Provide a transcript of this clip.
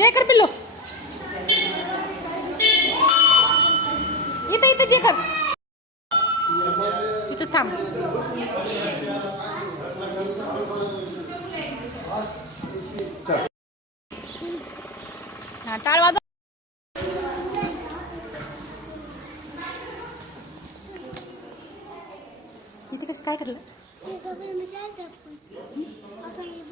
జేకర్ పిల్లు ఇత ఇత జేకర్ ఇస్తాం ఇది కష్ట కాయకర్లే చెప్ప